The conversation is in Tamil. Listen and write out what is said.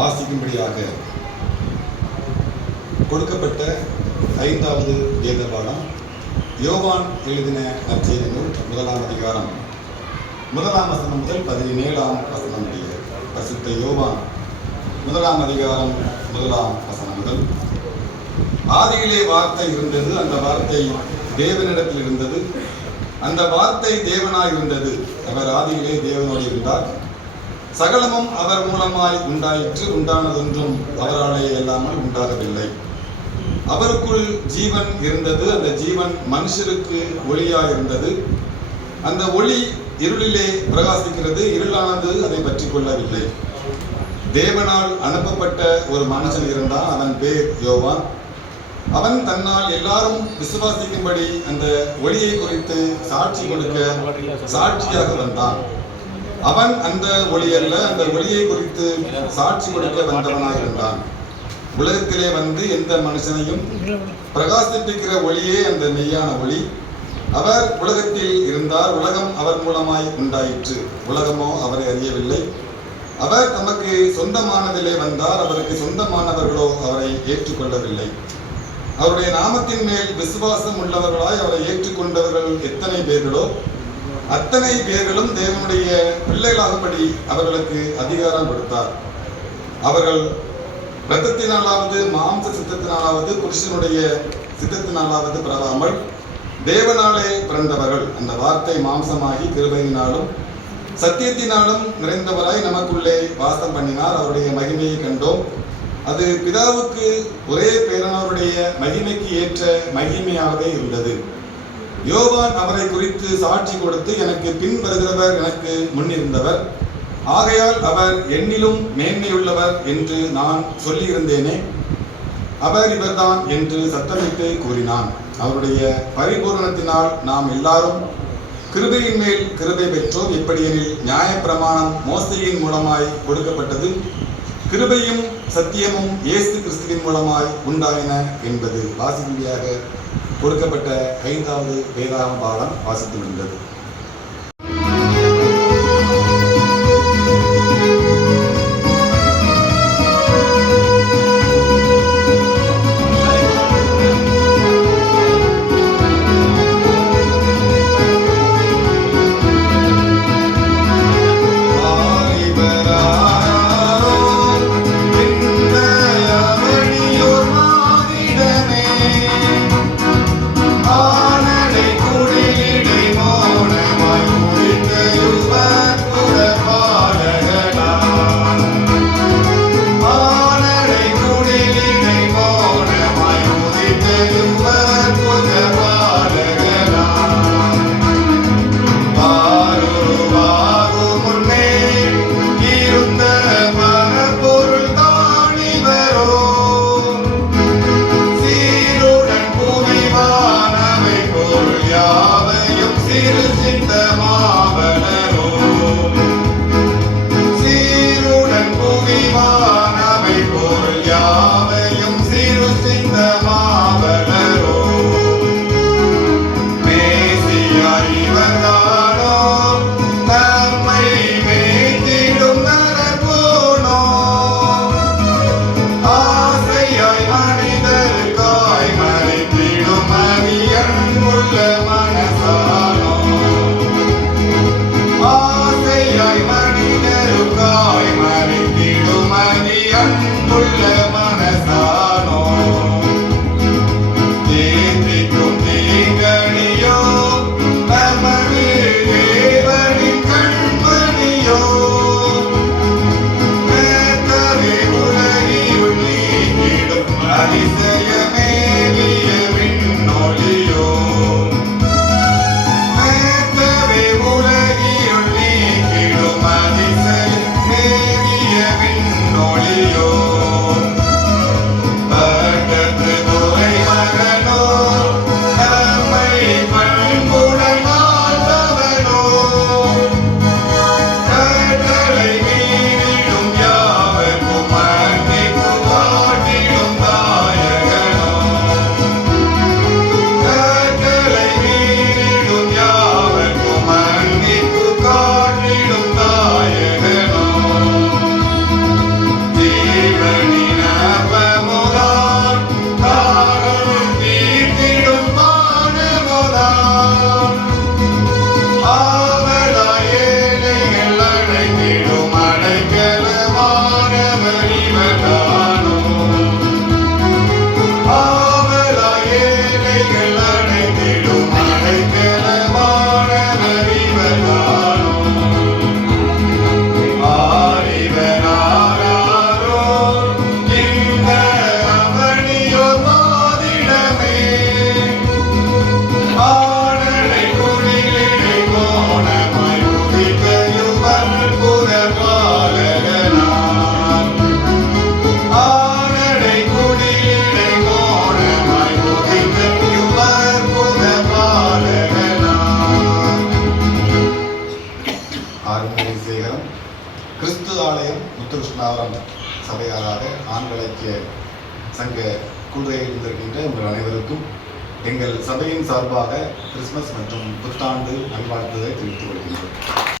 வாசிக்கும்படியாக கொடுக்கப்பட்ட 5வது வேத பாடம் யோவான் எழுதின நற்செய்தி நூல் 1ஆம் அதிகாரம் 1ஆம் வசனம் முதல் 17ஆம் வசனம் முடிய. பரிசுத்த யோவான் 1ஆம் அதிகாரம் 1ஆம் வசனம் முதல். ஆதியிலே வார்த்தை இருந்தது, அந்த வார்த்தை தேவனிடத்தில் இருந்தது, அந்த வார்த்தை தேவனாய் இருந்தது. அவர் ஆதியிலே தேவனோடு இருந்தார். சகலமும் அவர் மூலமாய் உண்டாயிற்று, உண்டானதொன்றும் அவராலே இல்லாமல் உண்டாகவில்லை. அவருக்குள் ஜீவன் இருந்தது, அந்த ஜீவன் மனுஷருக்கு ஒளியாய் இருந்தது. அந்த ஒளி இருளிலே பிரகாசிக்கிறது, இருளானது அதை பற்றி கொள்ளவில்லை. தேவனால் அனுப்பப்பட்ட ஒரு மனுஷன் இருந்தான், அவன் பேர் யோவான். அவன் தன்னால் எல்லாரும் விசுவாசிக்கும்படி அந்த ஒளியை குறித்து சாட்சி கொடுக்க சாட்சியாக வந்தான். அவன் அந்த ஒளி அல்ல, அந்த ஒளியை குறித்து சாட்சி கொடுக்க வந்தவனாக இருந்தான். உலகத்திலே வந்து எந்த மனுஷனையும் பிரகாசிப்பிக்கிற ஒளியே அந்த மெய்யான ஒளி. அவர் உலகத்தில் இருந்தார், உலகம் அவர் மூலமாய் உண்டாயிற்று, உலகமோ அவரை அறியவில்லை. அவர் தமக்கு சொந்தமானதிலே வந்தார், அவருக்கு சொந்தமானவர்களோ அவரை ஏற்றுக்கொள்ளவில்லை. அவருடைய நாமத்தின் மேல் விசுவாசம் உள்ளவர்களாய் அவரை ஏற்றுக்கொண்டவர்கள் எத்தனை பேர்களோ அத்தனை பேர்களும் தேவனுடைய பிள்ளைகளாகும்படி அவர்களுக்கு அதிகாரம் கொடுத்தார். அவர்கள் இரத்தத்தினாலாவது மாம்ச சித்தத்தினாலாவது புருஷனுடைய சித்தத்தினாலாவது பிறவாமல் தேவனாலே பிறந்தவர்கள். அந்த வார்த்தை மாம்சமாகி கிருபையினாலும் சத்தியத்தினாலும் நிறைந்தவராய் நமக்குள்ளே வாசம் பண்ணினார். அவருடைய மகிமையை கண்டோம். அது பிதாவுக்கு ஒரே பேரனவருடைய மகிமைக்கு ஏற்ற மகிமையாகவே இருந்தது. யோவான் அவரை குறித்து சாட்சி கொடுத்து, எனக்கு பின் வருகிறவர் எனக்கு முன்னிருந்தவர், ஆகையால் அவர் என்னிலும் மேன்மையுள்ளவர் என்று நான் சொல்லியிருந்தேனே, அவர் இவர்தான் என்று சத்தமிட்டு கூறினான். அவருடைய பரிபூரணத்தினால் நாம் எல்லாரும் கிருபையின் மேல் கிருபை பெற்றோம். இப்படியெனில் நியாயப்பிரமாணம் மோசையின் மூலமாய் கொடுக்கப்பட்டது, கிருபையும் சத்தியமும் இயேசு கிறிஸ்துவின் மூலமாய் உண்டாயின என்பது. வாசிக்கும்படியாக கொடுக்கப்பட்ட 5வது வேதாகம பாடம் வாசித்து முடிந்தது. அருள்மிகு சேகரம், கிறிஸ்து ஆலயம் முத்துகிருஷ்ணாவரம் சபையாராக ஆண்கள் ஐக்கிய சங்க கூடுகையில் இருந்திருக்கின்ற உங்கள் அனைவருக்கும் எங்கள் சபையின் சார்பாக கிறிஸ்துமஸ் மற்றும் புத்தாண்டு நல்வாழ்த்துக்களை தெரிவித்துக் கொள்கின்றோம்.